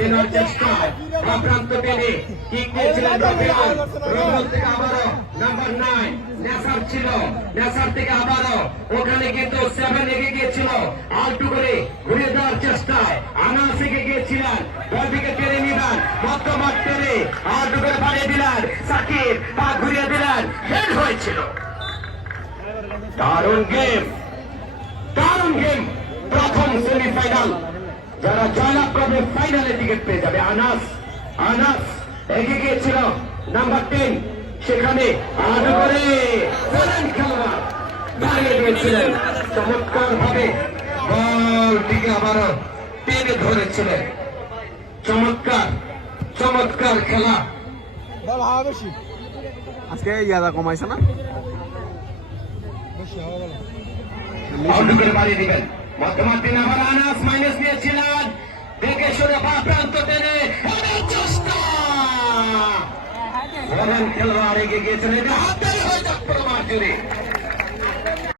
হাতে নেওয়ার চেষ্টায় প্রান্ত টেনে কিক নিয়েছিলেন রবিউল। রবিউল থেকে আবারও নাম্বার 9 নেসার ছিল, নেসার থেকে আবারও ওখানে কিন্তু 7 এগিয়ে গিয়েছিল, আলটু করে ঘুরিয়ে দেওয়ার চেষ্টায় আনাস এগিয়ে গিয়েছিলেন, বল থেকে টেনে নিলেন, মধ্যমাঠ টেনে আলটু করে বাড়িয়ে দিলেন, সাকিব পা ঘুরিয়ে দিলেন, হেড হয়েছিল। দারুণ গেম, দারুণ গেম। প্রথম সেমিফাইনাল, যারা জয়লাভ করবে ফাইনালে টিকিট পেয়ে যাবে। আনাস আনাস এগিয়ে গিয়েছিল নাম্বার 10, সেখানে আলটু করে খেলোয়াড় দাঁড়িয়ে দিয়েছিলেন, চমৎকার ভাবে বলটিকে আবারও টেনে ধরেছিলেন। চমৎকার চমৎকার খেলা। আজকে ইয়াদা কমাইছে না, বাড়িয়ে দিবেন মধ্যমাঠ আবার আনাস মাইনাস নিয়েছিলেন, দেখে শুনে প্রান্ত টেনে চেষ্টা, খেলোয়াড় এগিয়ে গিয়েছিলেন, হাতের হয়ে যাচ্ছে মার্জুরি।